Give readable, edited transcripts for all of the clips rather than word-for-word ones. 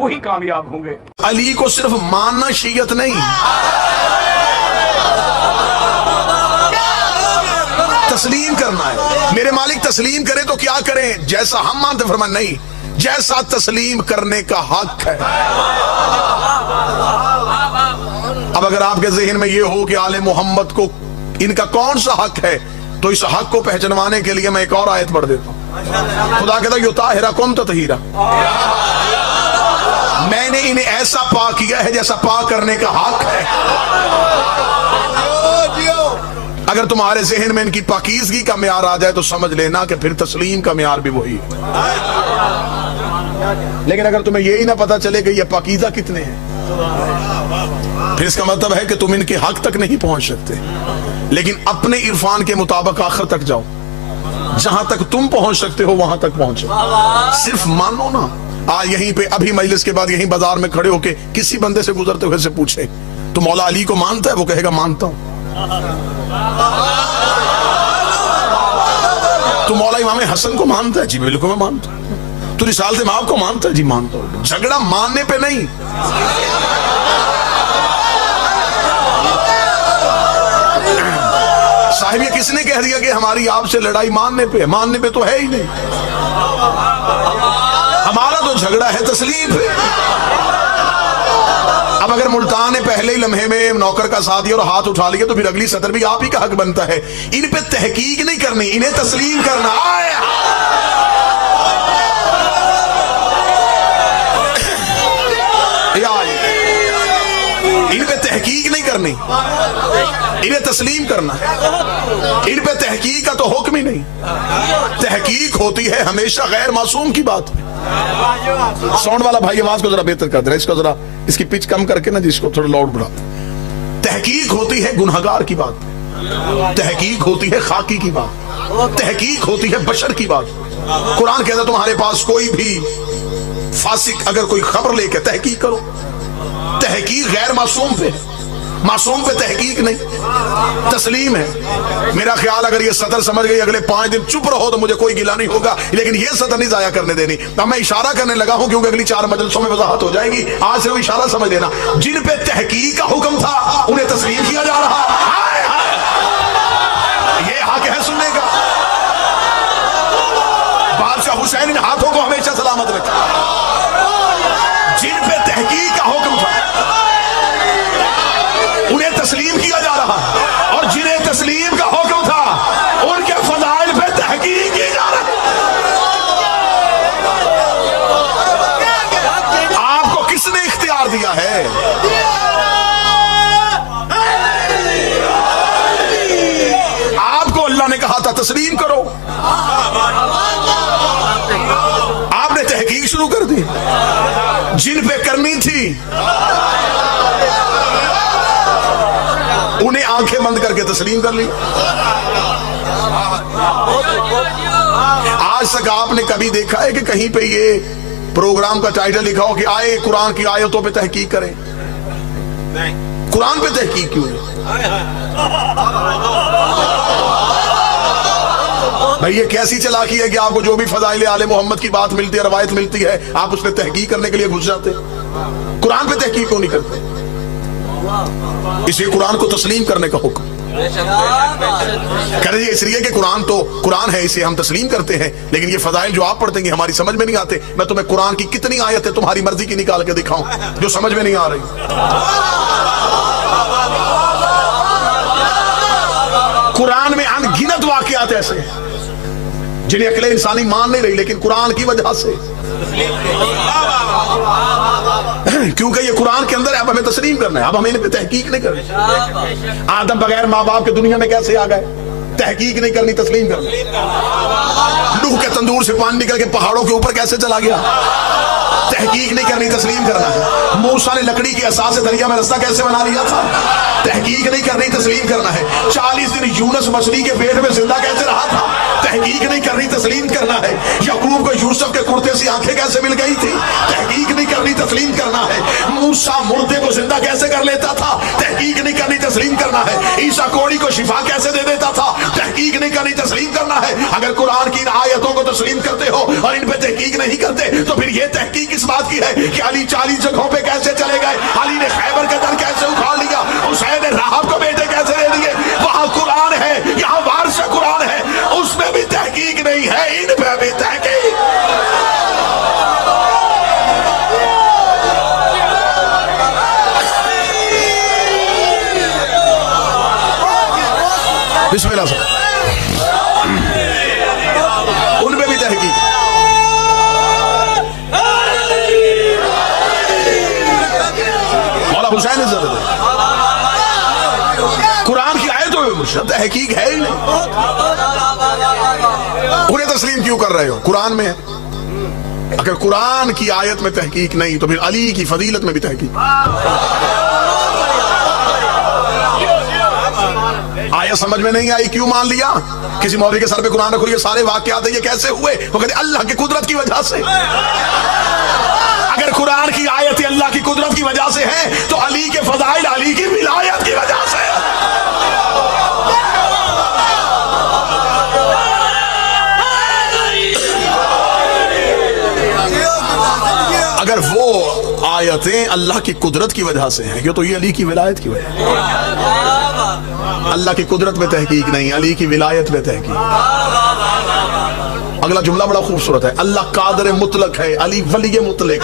وہی کامیاب ہوں گے۔ علی کو صرف ماننا شیعت نہیں، تسلیم کرنا ہے۔ میرے مالک تسلیم کرے تو کیا کریں؟ جیسا ہم مانتے، فرمان نہیں، جیسا تسلیم کرنے کا حق ہے۔ اب اگر آپ کے ذہن میں یہ ہو کہ آل محمد کو ان کا کون سا حق ہے، تو اس حق کو پہچنوانے کے لیے میں ایک اور آیت پڑھ دیتا ہوں۔ خدا کہتا ہے یطہرکم تطہیرا، میں نے انہیں ایسا پاک کیا ہے جیسا پاک کرنے کا حق ہے۔ اگر تمہارے ذہن میں ان کی پاکیزگی کا معیار آ جائے تو سمجھ لینا کہ پھر تسلیم کا معیار بھی وہی ہے۔ لیکن اگر تمہیں یہی نہ پتا چلے کہ یہ پاکیزہ کتنے ہیں، پھر اس کا مطلب ہے کہ تم ان کے حق تک نہیں پہنچ سکتے۔ لیکن اپنے عرفان کے مطابق آخر تک جاؤ، جہاں تک تم پہنچ سکتے ہو وہاں تک پہنچو، صرف مانو نا۔ یہیں پہ ابھی مجلس کے بعد یہیں بازار میں کھڑے ہو کے کسی بندے سے گزرتے ہوئے سے پوچھے تو مولا علی کو مانتا ہے؟ وہ کہے گا مانتا ہوں۔ تو مولا امام حسن کو مانتا ہے؟ جی بالکل میں مانتا ہوں۔ تو رسالت امام کو مانتا ہے؟ جی مانتا ہوں۔ جھگڑا ماننے پہ نہیں، صاحب یہ کس نے کہہ دیا کہ ہماری آپ سے لڑائی ماننے پہ؟ ماننے پہ تو ہے ہی نہیں، ہمارا تو جھگڑا ہے تسلیم پہ۔ اب اگر ملتان نے پہلے ہی لمحے میں نوکر کا ساتھ دیا اور ہاتھ اٹھا لیا تو پھر اگلی سطر بھی آپ ہی کا حق بنتا ہے۔ ان پہ تحقیق نہیں کرنی، انہیں تسلیم کرنا۔ ان پہ تحقیق نہیں کرنی، انہیں تسلیم کرنا۔ ان پہ تحقیق کا تو حکم ہی نہیں۔ تحقیق ہوتی ہے ہمیشہ غیر معصوم کی بات۔ ساؤنڈ والا بھائی آواز کو ذرا بہتر کر دے، اس کو ذرا اس کی پچ کم کر کے نا، جس کو تھوڑا لاؤڈ بڑھا۔ تحقیق ہوتی ہے گنہگار کی بات، تحقیق ہوتی ہے خاکی کی بات، تحقیق ہوتی ہے بشر کی بات۔ قرآن کہتا ہے تمہارے پاس کوئی بھی فاسق اگر کوئی خبر لے کے تحقیق کرو، تحقیق غیر معصوم پہ، معصوم پہ تحقیق نہیں، تسلیم ہے۔ میرا خیال اگر یہ سطر سمجھ گئی اگلے 5 دن چپ رہو تو مجھے کوئی گلہ نہیں ہوگا، لیکن یہ سطر نہیں ضائع کرنے دینی۔ اب میں اشارہ کرنے لگا ہوں کیونکہ اگلی 4 مجلسوں میں وضاحت ہو جائے گی، آج سے وہ اشارہ سمجھ لینا۔ جن پہ تحقیق کا حکم تھا انہیں تسلیم کیا جا رہا، یہ حق ہے سننے کا۔ بادشاہ حسین ان ہاتھوں کو ہمیشہ سلامت رکھا۔ جن پہ تحقیق کا حکم تھا انہیں تسلیم کیا جا رہا، اور جنہیں تسلیم کا حکم تھا ان کے فضائل پہ تحقیق کی جا رہی۔ آپ کو کس نے اختیار دیا ہے؟ آپ کو اللہ نے کہا تھا تسلیم کرو، آپ نے تحقیق شروع کر دی۔ جن پہ کرنی تھی انہیں آنکھیں بند کر کے تسلیم کر لی۔ آج تک آپ نے کبھی دیکھا ہے کہ کہیں پہ یہ پروگرام کا ٹائٹل لکھا ہو کہ آئے قرآن کی آیتوں پہ تحقیق کریں؟ قرآن پہ تحقیق کیوں نہیں؟ بھئی یہ کیسی چلاکی ہے کہ آپ کو جو بھی فضائل آل محمد کی بات ملتی ہے، روایت ملتی ہے، آپ اس پہ تحقیق کرنے کے لیے گھس جاتے، قرآن پہ تحقیق کیوں نہیں کرتے؟ اسی قرآن کو تسلیم کرنے کا حکم کر دیا، اس لیے کہ قرآن تو قرآن ہے، اسے ہم تسلیم کرتے ہیں، لیکن یہ فضائل جو آپ پڑھتے ہیں ہماری سمجھ میں نہیں آتے۔ میں تمہیں قرآن کی کتنی آیتیں تمہاری مرضی کی نکال کے دکھاؤں جو سمجھ میں نہیں آ رہی؟ قرآن میں ان گنت واقعات ایسے ہیں جنہیں عقل انسانی مان نہیں رہی، لیکن قرآن کی وجہ سے، کیونکہ یہ قرآن کے اندر ہے، اب ہمیں تسلیم کرنا ہے، اب ہمیں ان پہ تحقیق نہیں کرنی۔ آدم بغیر ماں باپ کے دنیا میں کیسے آ گئے؟ تحقیق نہیں کرنی، تسلیم کرنا۔ نوح کے تندور سے پانی نکل کے پہاڑوں کے اوپر کیسے چلا گیا؟ تحقیق نہیں کرنی، تسلیم کرنا ہے۔ موسیٰ نے لکڑی کی عصا سے دریا میں رستہ کیسے بنا لیا تھا؟ تحقیق نہیں کرنی، تسلیم کرنا ہے۔ 40 دن یونس مچھلی کے پیٹ میں زندہ کیسے رہا تھا؟ تحقیق نہیں کرنی، تسلیم کرنا ہے۔ یعقوب کو یوسف کے کرتے سے آنکھیں کیسے مل گئی تھی؟ تحقیق نہیں کرنی، تسلیم کرنا ہے۔ موسیٰ مردے کو زندہ کیسے کر لیتا تھا؟ تحقیق نہیں کرنی، تسلیم کرنا ہے۔ عیسیٰ کوڑی کو شفا کیسے دے دیتا تھا؟ تحقیق نہیں کرنی، تسلیم کرنا ہے۔ اگر قرآن کی آیتوں کو تسلیم کرتے ہو اور ان پہ تحقیق نہیں کرتے تو پھر یہ تحقیق اس بات کی ہے کہ علی 40 جگہوں پہ کیسے چلے گئے, علی نے خیبر کا در کیسے اکھاڑ لیا, حسین نے راہب کو بیٹے کیسے دے دیے. وہاں قرآن ہے, یہاں وارث قرآن ہے, اس میں بھی تحقیق نہیں ہے, ان پہ بھی تحقیق. بسم اللہ سے ان پہ بھی تحقیق. مولا حسین نے ضرورت ہے, قرآن کی آیتوں میں تحقیق ہے ہی نہیں. انہیں تسلیم کیوں کر رہے ہو؟ قرآن میں ہے. اگر قرآن کی آیت میں تحقیق نہیں تو پھر علی کی فضیلت میں بھی تحقیق. آیا سمجھ میں نہیں آئی, کیوں مان لیا؟ کسی مولوی کے سر پہ قرآن رکھو, یہ سارے واقعات ہیں, یہ کیسے ہوئے؟ وہ کہتے ہیں اللہ کی قدرت کی وجہ سے. اگر قرآن کی آیت اللہ کی قدرت کی وجہ سے ہے تو علی کے فضائل علی کی ولایت کی وجہ سے. اگر وہ آیتیں اللہ کی قدرت کی وجہ سے ہیں تو یہ علی کی ولایت کی وجہ سے. اللہ کی قدرت میں تحقیق نہیں, علی کی ولایت میں تحقیق. اگلا جملہ بڑا خوبصورت ہے, اللہ قادر مطلق ہے, علی ولی مطلق.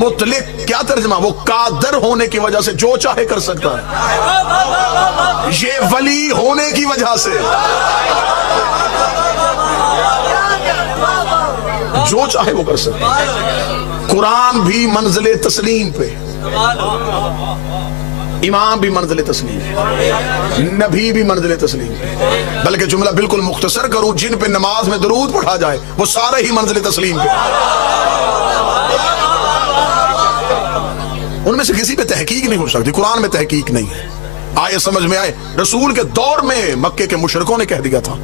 مطلق کیا ترجمہ؟ وہ قادر ہونے کی وجہ سے جو چاہے کر سکتا ہے, یہ ولی ہونے کی وجہ سے جو چاہے وہ کر سکتا ہے. قرآن بھی منزل تسلیم پہ, امام بھی منزل تسلیم, نبی بھی منزل تسلیم. بلکہ جملہ بالکل مختصر کروں, جن پہ نماز میں درود پڑھا جائے وہ سارے ہی منزل تسلیم پہ. ان میں سے کسی پہ تحقیق نہیں ہو سکتی, قرآن میں تحقیق نہیں ہے. آئے سمجھ میں آئے, رسول کے دور میں مکے کے مشرکوں نے کہہ دیا تھا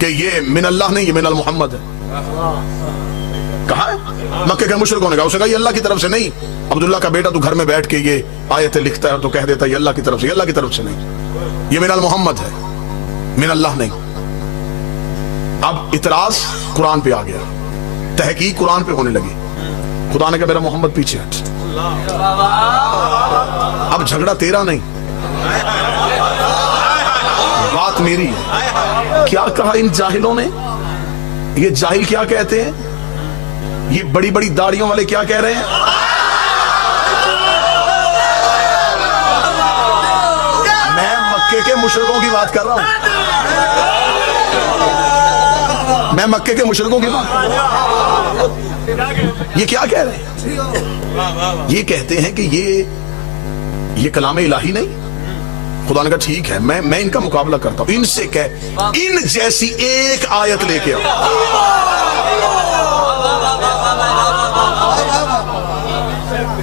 کہ یہ من اللہ نہیں, یہ من المحمد ہے. کہا ہے مکے کے مشرکوں نے کہا, اسے کہا یہ اللہ کی طرف سے نہیں. عبداللہ کا بیٹا تو گھر میں بیٹھ کے یہ آیتیں لکھتا ہے اور تو کہہ دیتا ہے یہ اللہ کی طرف سے, یہ اللہ کی طرف سے نہیں, یہ من المحمد ہے, من اللہ نہیں. اب اعتراض قرآن پہ آ گیا, تحقیق قرآن پہ ہونے لگی. خدا نے کہا میرا محمد پیچھے ہٹ, اب جھگڑا تیرا نہیں, بات میری ہے. کیا کہا ان جاہلوں نے؟ یہ جاہل کیا کہتے ہیں؟ یہ بڑی بڑی داڑیوں والے کیا کہہ رہے ہیں؟ میں مکے کے مشرکوں کی بات کر رہا ہوں, میں مکے کے مشرکوں کی بات. یہ کیا کہہ رہے ہیں؟ یہ کہتے ہیں کہ یہ کلام الہی نہیں. خدا نے کہا ٹھیک ہے, میں ان کا مقابلہ کرتا ہوں. ان سے کہہ ان جیسی ایک آیت لے کے آؤ.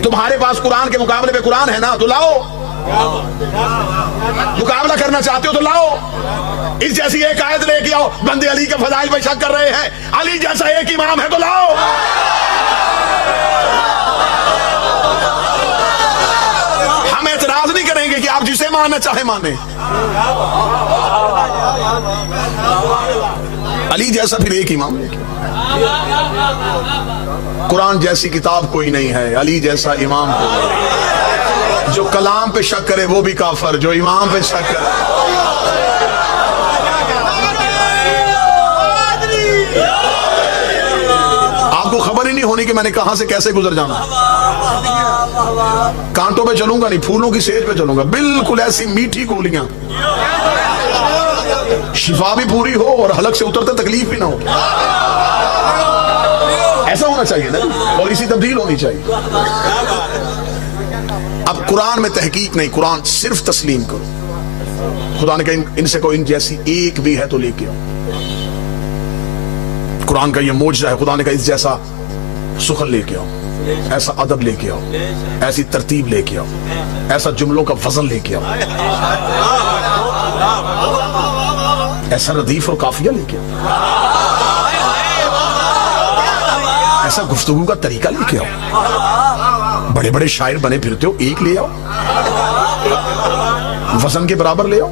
تمہارے پاس قرآن کے مقابلے پہ قرآن ہے نا, تو لاؤ. مقابلہ کرنا چاہتے ہو تو لاؤ. اس جیسی ایک آیت لے کے آؤ. بندے علی کے فضائل پہ شک کر رہے ہیں, علی جیسا ایک امام ہے تو لاؤ. ہم اعتراض نہیں کریں گے کہ آپ جسے ماننا چاہے مانیں. علی جیسا پھر ایک امام لے کے. قرآن جیسی کتاب کوئی نہیں ہے, علی جیسا امام کوئی نہیں. جو کلام پہ شک کرے وہ بھی کافر, جو امام پہ شک کرے. آپ کو خبر ہی نہیں ہونی کہ میں نے کہاں سے کیسے گزر جانا. کانٹوں پہ چلوں گا نہیں, پھولوں کی سیج پہ چلوں گا, بالکل ایسی میٹھی گولیاں, شفا بھی پوری ہو اور حلق سے اترتے تکلیف بھی نہ ہو. ایسا ہونا چاہیے نا, پالیسی تبدیل ہونی چاہیے. اب قرآن میں تحقیق نہیں, قرآن صرف تسلیم کرو. خدا نے کہا ان سے کوئی ان جیسی ایک بھی ہے تو لے کے آؤ. قرآن کا یہ معجزہ ہے. خدا نے کہا اس جیسا سخن لے کے آؤ, ایسا ادب لے کے آؤ, ایسی ترتیب لے کے آؤ, ایسا جملوں کا وزن لے کے آؤ, ایسا ردیف اور قافیہ لے کے آؤ, ایسا گفتگو کا طریقہ لے کے آؤ. بڑے بڑے شاعر بنے پھرتے ہو, ایک لے آؤ, وزن کے برابر لے آؤ.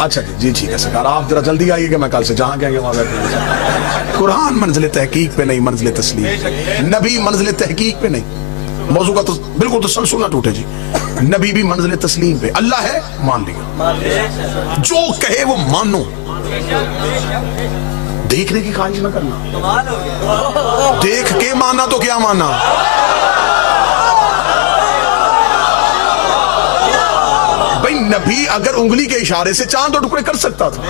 اچھا جی ٹھیک ہے سرکار، آپ ذرا جلدی آئیے گا، میں کل سے جہاں کہیں گے وہاں بیٹھیں۔ قرآن منزل تحقیق پہ نہیں، منزل تسلیم، نبی منزل تحقیق پہ نہیں، موضوع کا تو بالکل تسلسل نہ ٹوٹے جی، نبی بھی منزل تسلیم پہ، اللہ ہے مان لیا، جو کہے وہ مانو، دیکھنے کی خواہش نہ کرنا، دیکھ کے مانا تو کیا مانا، نبی اگر انگلی کے اشارے سے چاند اور ٹکڑے کر سکتا تھا،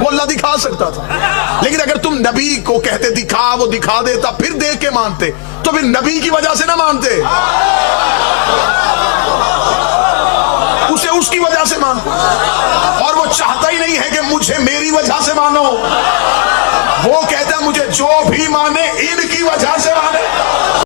وہ اللہ دکھا سکتا تھا، لیکن اگر تم نبی کو کہتے دکھا، وہ دکھا دیتا، پھر دیکھ کے مانتے، تو پھر نبی کی وجہ سے نہ مانتے، اسے اس کی وجہ سے مانتے، اور وہ چاہتا ہی نہیں ہے کہ مجھے میری وجہ سے مانو، وہ کہتا ہے مجھے جو بھی مانے